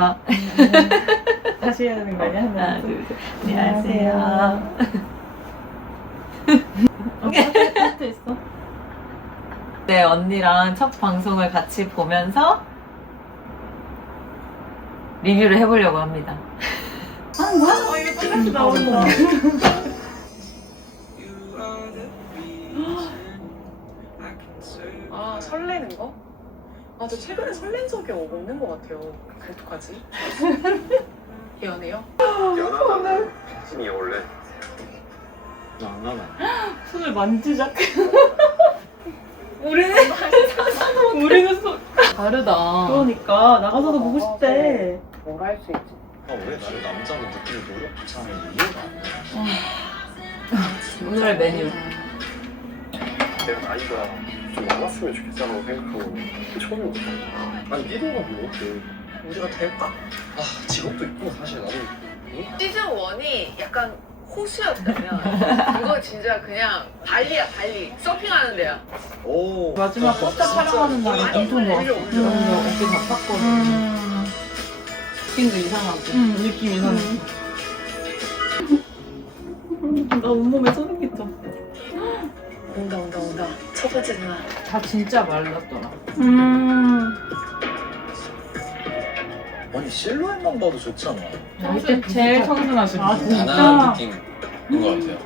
안녕하세요. 다시 해야 되는 거 아니야? 하나, 둘, 셋. 안녕하세요. 파트 있어? 네, 언니랑 첫 방송을 같이 보면서 리뷰를 해보려고 합니다. 아, 뭐야? 이거 똑같이 나온다. 아, 설레는 거? 아, 저 최근에 설렌 적이 없는 것 같아요. 어떡하지? 연애요? 연하는 힘이 원래 안 가나? 손을 만지작. 우리는 다르다. 그러니까 나가서도 보고 싶대. 뭘 할 수 있지? 아, 왜 나를 남자로 느끼는 노력하지 않는 이유가 안 돼? 오늘의 메뉴. 내가 나이가 좀 많았으면 좋겠다고 생각하고 처음인 거잖아. 아니 니도가 뭐 어때? 우리가 될까? 아 직업도 있고 사실 나도 시즌 1이 약간 호수였다면 이거 진짜 그냥 발리야 발리 서핑하는 데야. 오 마지막 포스터 촬영하는 날 엄청 좋았어. 어깨 다 팠거든. 느낌도 이상하고. 느낌 이상해. 나 온몸에 소름 끼쳐. 온다. 첫 번째 누나. 다 진짜 말랐더라. 아니 실루엣만 봐도 좋잖아. 이때 제일 청순하시고. 아, 진짜? 단아한 느낌인 것 같아요.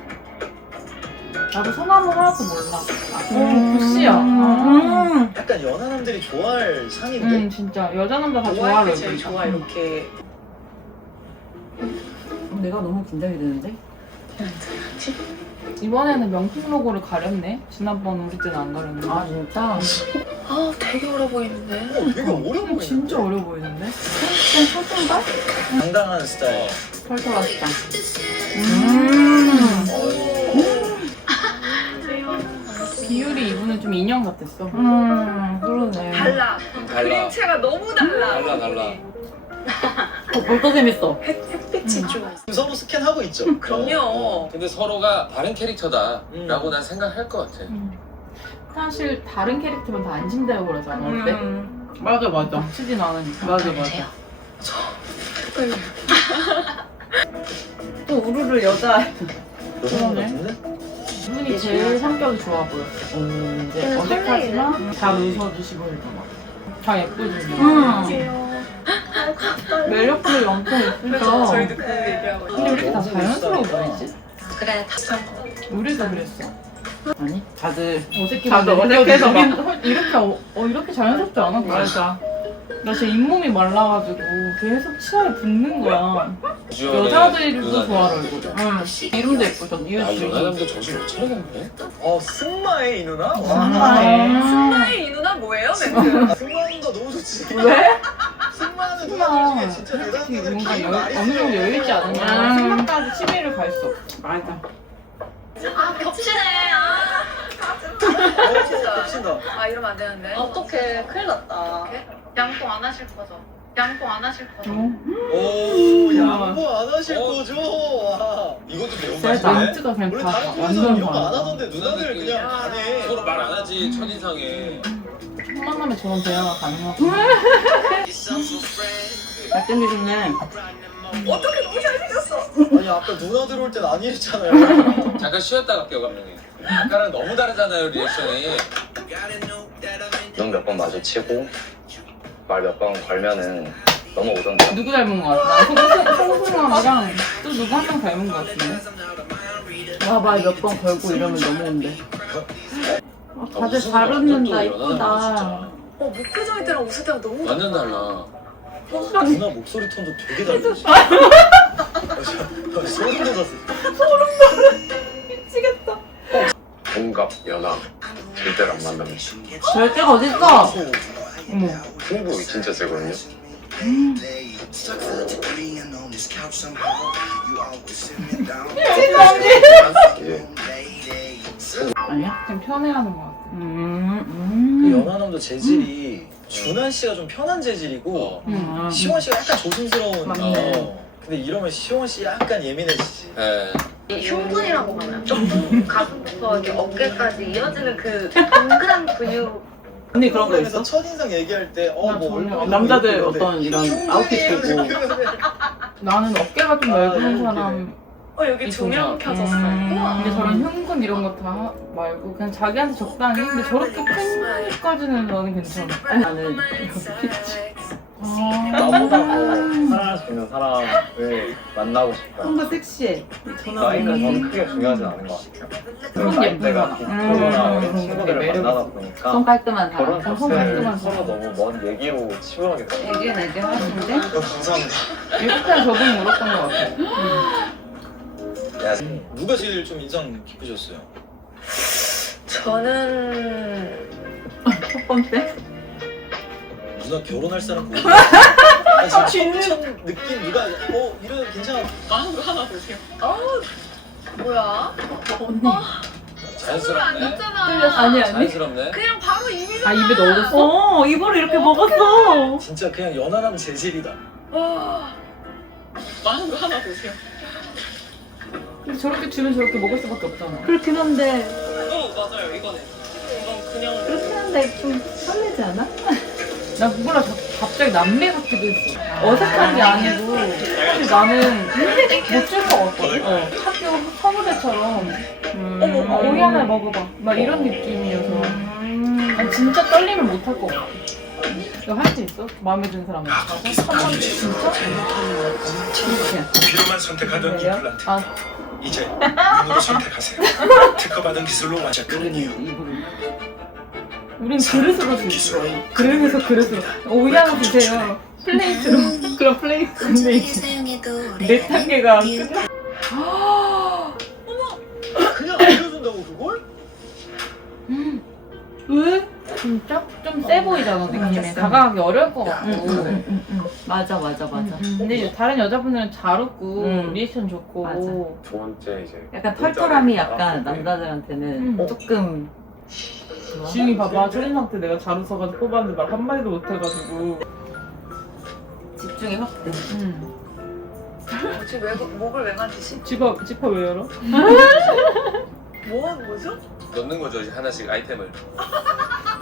나도 성함을 하나도 몰라. 굿이야. 약간 연하남들이 좋아할 상인데? 진짜 여자 남자 다 좋아할 좋아하는 때 제일 좋아 이렇게. 내가 너무 긴장이 되는데? 이번에는 명품 로고를 가렸네. 지난번 우리 때는 안 가렸는데. 아 진짜? 아 되게 어려 보이는데. 되게 어려 보이는데? 진짜 어려 보이는데? 좀 초순가? 당당한 스타일. 털털하시다. 비율이 이분은 좀 인형 같았어. 그러네. 달라. 달라. 그림체가 너무 달라. 달라. 벌써 재밌어. 햇빛이 좀. 서로 스캔하고 있죠? 그럼요. 근데 서로가 다른 캐릭터다라고 음. 난 생각할 것 같아. 사실 다른 캐릭터면 다 안심되고 그러잖아. 어때? 맞아. 치진 않으니까. 맞아. 또 우르르 여자. 여자분 같은데? 이분이 제일 성격이 좋아 보였어. 이제 어색하지만 다 웃어주시고 이러고 막. 다 예쁘지. 매력도 엄청 있으셔. 저희도 그 얘기하고. 근데 왜 이렇게 다 자연스러워 보이지? 그래 다 우리도 그랬어. 아니 다들 어색해. 다들 어색해서 막. 이렇게 자연스럽지 않아. 맞아. 나 제 잇몸이 말라가지고 계속 치아에 붓는 거야. 여자들도 좋아하는 얼굴. 이름도 예쁘죠. 아, 이유지. 연하남도 정신 못 차리겠네. 승마의 이 누나? 승마의 이 누나 뭐예요 멘트? 승마보다 너무 좋지. 왜? 승마는 누나 중에 진짜 솔직히 대단한 뭔가 어느 정도 여유 있지 않으면 생각까지 취미를 갈 수 없어. 맞아. 아 겹치네. 겹친다. 아 이러면 안 되는데. 어떡해, 큰일 났다. 양보 안 하실 거죠? 양보 안 하실 거죠? 오 양보 안 하실 거죠? 와. 이것도 제 매운맛이네. 멘트가 그냥 원래 다 다른 곳에서 완전 이런 거 안 다르다. 하던데 누나들 그냥 안 해. 서로 말 안 하지 첫인상에. 첫 만남에 저런 대화가 가능하고. 잘생기셨네. 어떻게 너무 잘생겼어? 아니 아까 누나 들어올 땐 안 이랬잖아요. 잠깐 쉬었다 갈게요 감독님. 아까랑 너무 다르잖아요 리액션이. 눈 몇 번 마주치고 말 몇 번 걸면은 넘어오던데. 누구 닮은 거 같아? 나 송승헌이랑 또 누구 한 명 닮은 거 같은데? 와, 말 몇 번 걸고 이러면 넘어온대. 다들 잘 웃는다, 이쁘다. 목표정일 때랑 웃을 때가 너무 완전 달라. 누나 목소리 톤도 되게 다르지. 소름 돋았어. 미치겠다. 동갑 연하 절대로 안 만나면 절대가 어딨어? 어머. 승부 진짜 세거든요. 예. 아니야? 그냥 편해하는 거 같아. 그 연하남도 재질이 준한 씨가 좀 편한 재질이고 시원 씨가 약간 조심스러운. 맞네. 근데 이러면 시원 씨 약간 예민해지지. 네. 이 흉분이라고 하나요? 조금 가슴부터 이렇게 어깨까지 이어지는 그 동그란 근육을 언니 그런 거 있어? 첫인상 얘기할 때 나 전혀 남자들 어떤 이런 아웃핏 보고 나는 어깨가 좀 넓은 사람 여기 조명 켜졌어. 근데 저런 흉근 이런 거 다 말고 그냥 자기한테 적당히 근데 저렇게 큰 것까지는 나는 괜찮아. 나는 나보다 더 사랑할 수 있는 사람을 만나고 싶어요. 뭔가 섹시해. 나이가 저는 크게 중요하진 않은 것 같아요. 그런 게 예쁜 나이대가 거. 저나 우리 그런 게 친구들을 매력 만나다 있어. 보니까 손 깔끔한 결혼 사람. 손 자체를 깔끔한 서로 사람. 너무 먼 얘기로 치부하게 돼요. 애기 하시는데 감사합니다. 일단 저분이 울었던 것 같아. 누가 제일 좀 인상 깊으셨어요? 저는 첫 번째? 누나 결혼할 사람 보고 아, 지금 첫 느낌 누가 이런 괜찮아 마음으로 하나 보세요. 뭐야? 언니. 술을 안 자연스럽네. 줬잖아. 아니. 자연스럽네. 그냥 바로 입이잖아. 아 입에 넣어줬어? 이거를 이렇게 먹었어. 진짜 그냥 연하남 재질이다. 와. 마음으로 하나 보세요. 근데 저렇게 주면 저렇게 먹을 수밖에 없잖아. 그렇긴 한데 맞아요. 이거는. 이건 그냥. 그렇긴 한데 좀 설레지 않아? 나 몰라 갑자기 남매 같기도 했어. 어색한 게 아니고 사실 나는 못 줄 것 같거든. 학교 선후배처럼 오이 하나 먹어봐 막 이런 느낌이어서 난 진짜 떨림을 못 할 것 같아. 너 할 수 있어? 마음에 드는 사람한테 가서? 한 번도 진짜? 귀로만 선택하던 그래요? 임플란트 아 이제 눈으로 선택하세요. 특허받은 기술로 완작하는 이유 우린 그릇으로 주는 거야. 그릇에서 그릇으로 오이 하나 주세요. 플레이트로 그런 플레이트 근데 이제 내 단계가 그냥 알려준다고 그걸? 왜? 진짜? 좀 세 보이잖아 느낌이. 다가가기 어려울 것 같고. 맞아. 근데 이제 다른 여자분들은 잘 웃고 리액션 좋고. 맞아. 두 번째 이제 약간 털털함이 약간 나왔을 때 남자들한테는 조금 지웅이 봐봐 첫인상 때 내가 잘 웃어가지고 뽑았는데 말 한마디도 못해가지고. 집중이 확 돼. 지금 목을 왜 만지시? 지퍼 왜 열어? 뭐 하는 거죠? 넣는 거죠 이제 하나씩 아이템을.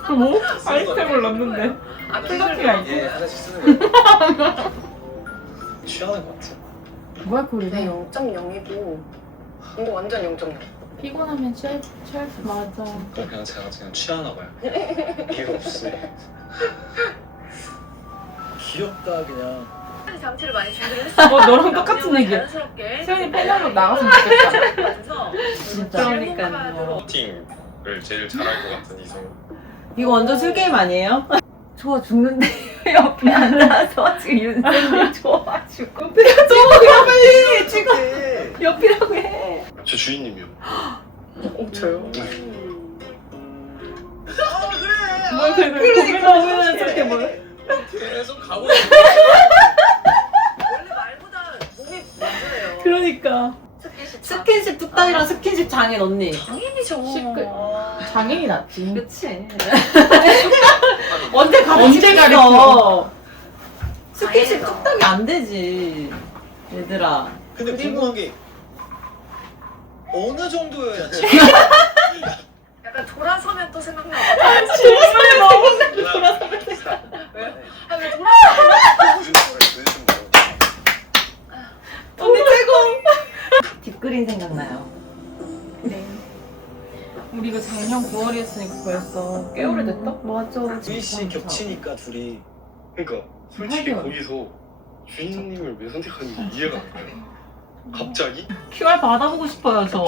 뭐? 아이템을 넣는데. 아, 플라스틱 아이템? 예 하나씩 쓰는 거예요. 취하는 것 같아. 뭐야 콜이? 네 0.0이고 이거 완전 0.0. 피곤하면 취할 수 맞아. 그냥 제가 지금 취하나 봐요. 이해가 없어. 귀엽다 그냥. 장치를 많이 준비를 했어. 너랑 똑같은 얘기야. 자연스럽게. 세연이 팬으로 나갔으면 좋겠다. 그래서 진짜. 그러니까요. 미팅을 제일 잘할 것 같은 이성. 이거 완전 술 게임 아니에요? 좋아 죽는데 옆에 앉아서 지금 윤쌤이 좋아가지고 저거야 빨리 지금 옆이라고 해. 저 주인님이요. 저요? 뭘 되게 그러니까 저렇게 뭘 계속 가고 원래 말보다 몸이 먼저예요. 그러니까 스킨십 뚝딱이랑 스킨십 장인 언니. 당연히죠. 장인이 낫지. 그치. 언제 언제 가르치겠어. 스킨십 뚝딱이 안 되지 얘들아. 근데 궁금한 게 어느 정도여야지? 약간 돌아서면 또 생각나. 질문을 너무 왜? 아니 돌아. 언니 최고. 뒷그림 생각나요. 네. 우리 이거 작년 9월이었으니까 벌써 꽤 오래됐다? 맞아. 주희 씨 겹치니까 둘이. 그러니까 솔직히 하긴. 거기서 주인님을 왜 선택하는지 이해가 안 가요. 갑자기? QR 받아보고 싶어요 저.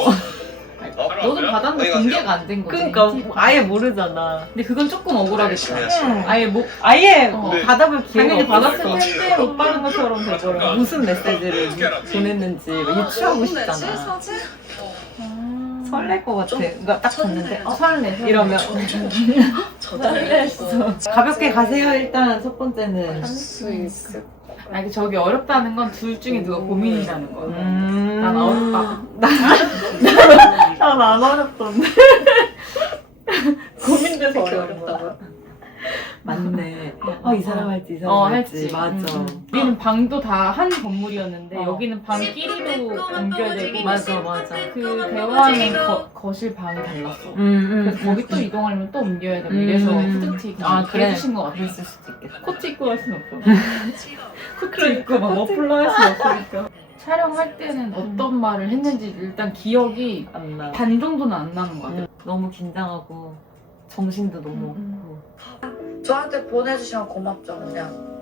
너도 받았는데 공개가 안 된 거지. 그러니까 아예 모르잖아. 근데 그건 조금 억울하겠다. 아예 아예 어. 받아볼 기회가 당연히 받았을 없었어. 텐데 못 받은 것처럼 돼버려. 무슨 메시지를 보냈는지 유추하고 싶잖아. 사진? 설렐 것 같아. 그러니까 딱 봤는데 설레. 이러면 설레했어. 가볍게 가세요. 일단 첫 번째는. 할수 있을 것 아 이게 저기 어렵다는 건 둘 중에 누가 고민이라는 거야. 난 난 어렵다. 난안 어렵던데. 고민돼서 그렇게 어렵다고요? 맞네. 이 사람 할지 이 사람 할지. 할지. 맞아. 우리는 방도 다 한 건물이었는데 어. 여기는 방끼리도 옮겨야 되고 맞아 맞아. 그 대화하는 거실 방이 달랐어. 그래서 거기 또 이동하려면 또 옮겨야 되고 이래서 후드티 그래. 해주신 것 같아. 그랬을 수도 있겠다. 코트 입고 갈 순 없어. 코트 입고 막 머플러 할 순 없으니까. 촬영할 때는 어떤 말을 했는지 일단 기억이 안 나. 반 정도는 안 나는 것 같아. 너무 긴장하고 정신도 너무 없고. 저한테 보내주시면 고맙죠. 그냥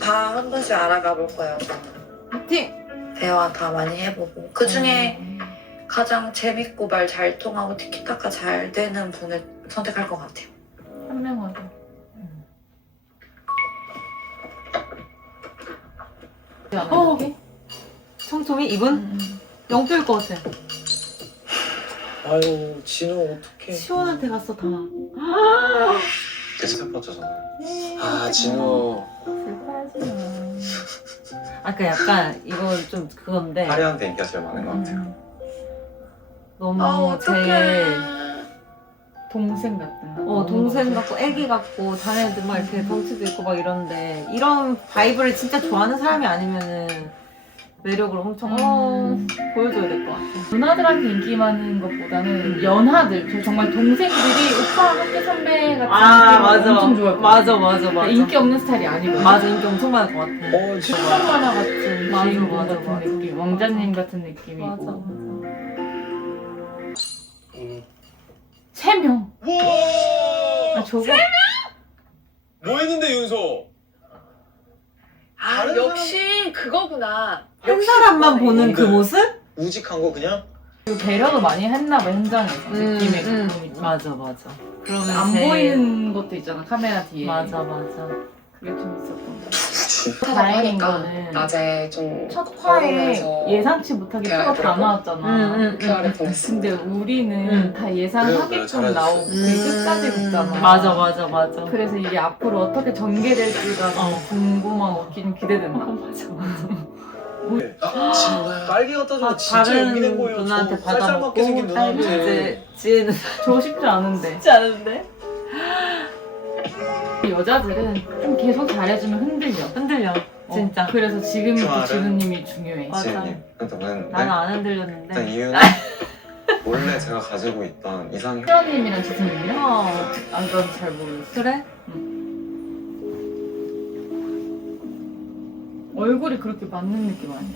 다 한 번씩 알아가 볼 거예요. 파이팅! 대화 다 많이 해보고 그 중에 가장 재밌고 말 잘 통하고 티키타카 잘 되는 분을 선택할 것 같아요. 현명하게. 어. 청초미 이분 영표일 것 같아. 아유 진우 어떡해. 시원한테 갔어 다. 그게 첫 번째잖아요. 아 진우. 아까 약간 이건 좀 그건데 하리한테 인기가 제일 많은 것 같아요. 너무 제일 동생 같은. 동생 같고 애기 같고 다른 애들 막 이렇게 덩치도 있고 막 이런데 이런 바이브를 진짜 좋아하는 사람이 아니면은 매력을 엄청 보여줘야 될 것 같아. 누나들한테 인기 많은 것보다는 연하들, 저 정말 동생들이 오빠 학교 선배 같은 느낌을 엄청 좋아할 것 같아. 맞아. 인기 없는 스타일이 아니거든. 맞아 인기 엄청 많을 것 같아. 신선 만화 같은 맞아, 주인공 맞아, 같은 맞아. 느낌, 왕자님 같은 느낌이고. 맞아. 3명. 우와. 아 저거 뭐 했는데 윤서? 아 다른 역시 그거구나. 한 사람만 보는 그 뭔데? 모습? 우직한 거 그냥? 그 배려도 많이 했나 봐 현장에서 느낌의 부분이 있죠. 맞아. 그러면 안 제일- 보이는 것도 있잖아 카메라 뒤에. 맞아. 그게 좀 있었던 거. 하다 다행인 보니까 거는 낮에 좀 첫 화에 걸으면서 예상치 못하게 표가 다 나왔잖아. QR을 보냈어. 근데 우리는 다 예상하게끔 잘해줬어요. 나오고 끝까지 봤잖아. 맞아. 그래서 이게 앞으로 어떻게 전개될지가 너무 궁금하고 기대된다. 진우야. 딸기 갖다 주면 진짜 다른 용기 낸 거예요. 누나한테 저 쌀쌀맞게 받아먹고 생긴 누나한테. 이제 지혜는 저 쉽지 않은데. 쉽지 않은데? 여자들은 좀 계속 잘해주면 흔들려. 진짜. 그래서 지금부터 좋아하는- 지수님이 중요해. 맞아. 지혜님. 근데 나는 일단 안 흔들렸는데. 이유는 원래 제가 가지고 있던 이상형 수연님이랑 지수님이랑? 안 그럼 잘 모르겠어. 그래? 얼굴이 그렇게 맞는 느낌 아니야.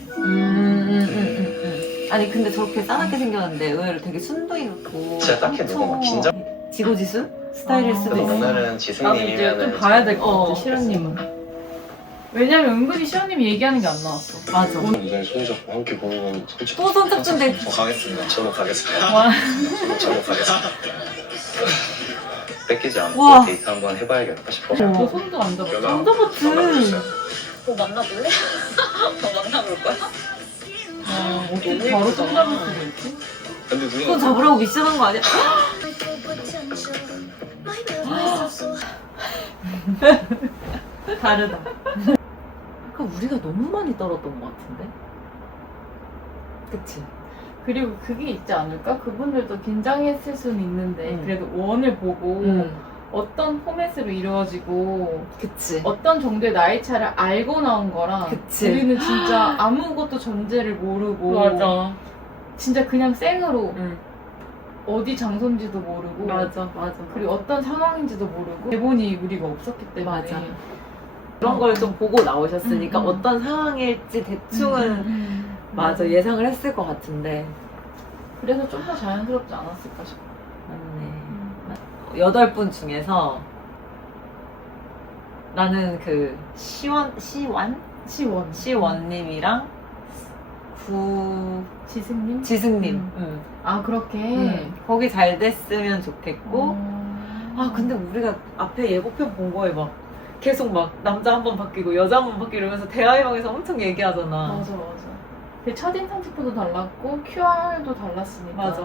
아니 근데 저렇게 싸납게 생겼는데 의외로 되게 순둥이 같고 진짜 딱히 누구 막 긴장. 지고지수? 스타일일 수도 그래서 있어. 오늘은 나도 이제 지승님이면은 좀 봐야 될 것 같아, 어. 시련님은. 왜냐면 은근히 시련님이 얘기하는 게 안 나왔어. 맞아. 굉장히 손 잡고 함께 보는 건 솔직히 또 선착순데 저 가겠습니다. 저도 가겠습니다. 와. 저도 가겠습니다. 뺏기지 않고 와. 데이트 한번 해봐야겠다 싶어서. 너 손도 안 잡았어. 연락 안 잡았지. 전화드렸어요. 만나볼래? 만나볼 거야? 어떻게 바로 손 잡을 수가 있지? 근데 손 누나 잡으라고 미션한 거 아니야? 다르다. 아까 우리가 너무 많이 떨었던 것 같은데? 그치? 그리고 그게 있지 않을까? 그분들도 긴장했을 수는 있는데 그래도 원을 보고 어떤 포맷으로 이루어지고 그치. 어떤 정도의 나이 차를 알고 나온 거랑 그치. 우리는 진짜 아무것도 전제를 모르고 진짜 그냥 생으로 어디 장소인지도 모르고 맞아. 그리고 어떤 상황인지도 모르고 대본이 우리가 없었기 때문에 맞아. 그런 걸 좀 보고 나오셨으니까 어떤 상황일지 대충은 맞아 예상을 했을 것 같은데 그래서 좀 더 자연스럽지 않았을까 싶어. 맞네. 8분 중에서 나는 그 시원님이랑 지승님? 지승님 아 그렇게 거기 잘 됐으면 좋겠고 아 근데 우리가 앞에 예고편 본 거에 막 계속 막 남자 한 번 바뀌고 여자 한 번 바뀌고 이러면서 대화의방에서 엄청 얘기하잖아. 맞아. 근데 첫인상 투표도 달랐고 QR도 달랐으니까. 맞아.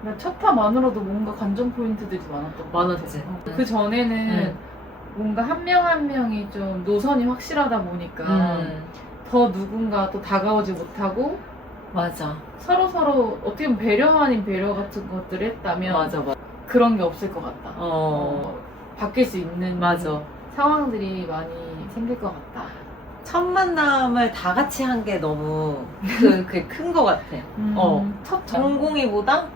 그러니까 첫 화만으로도 뭔가 관전 포인트들이 많았던 것 많았지. 같아. 그 전에는 뭔가 한 명 한 명이 좀 노선이 확실하다 보니까 더 누군가 또 다가오지 못하고 맞아. 서로 어떻게 보면 배려 아닌 배려 같은 것들을 했다면 맞아. 그런 게 없을 것 같다. 바뀔 수 있는 맞아. 상황들이 많이 생길 것 같다. 첫 만남을 다 같이 한 게 너무 그게 큰 것 같아. 첫 전공이보다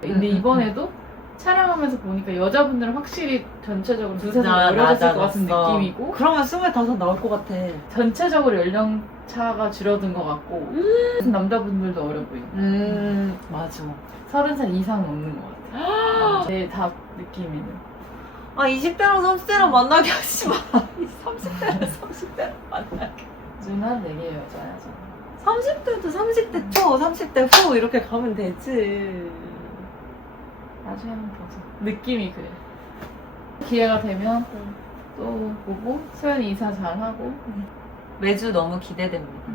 근데 이번에도 촬영하면서 보니까 여자분들은 확실히 전체적으로 두세 살 나 어려졌을 것 같은 맞았어. 느낌이고 그러면 25 나올 것 같아. 전체적으로 연령차가 줄어든 것 같고 남자분들도 어려 보이고 맞아. 30살 이상 넘는 것 같아. 제 답 느낌에는. 아 20대랑 30대랑 만나게 하지 마. 30대랑 30대랑 만나게. 누나 내게 여자야 저는. 30대도 30대 초, 30대 후 이렇게 가면 되지. 나중에 한번 보자. 느낌이 그래. 기회가 되면 또 보고 소연이 이사 잘하고 매주 너무 기대됩니다.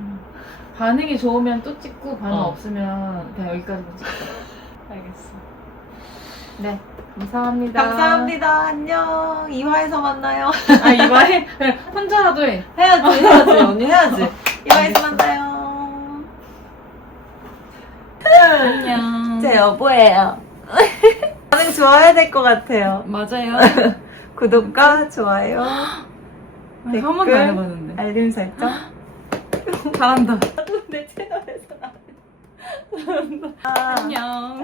반응이 좋으면 또 찍고 반응 어. 없으면 그냥 여기까지만 찍자. 알겠어. 네, 감사합니다. 감사합니다. 안녕. 2화에서 만나요. 아 이화해? 그래 혼자라도 해. 해야지. 언니 해야지. 2화에서 만나요. 안녕. 제 여보예요. 반응 좋아야 될 것 같아요. 맞아요. 구독과 좋아요, 한 번도 안 해봤는데. 알림 설정. 잘한다. 내 채널에서 나. 안녕.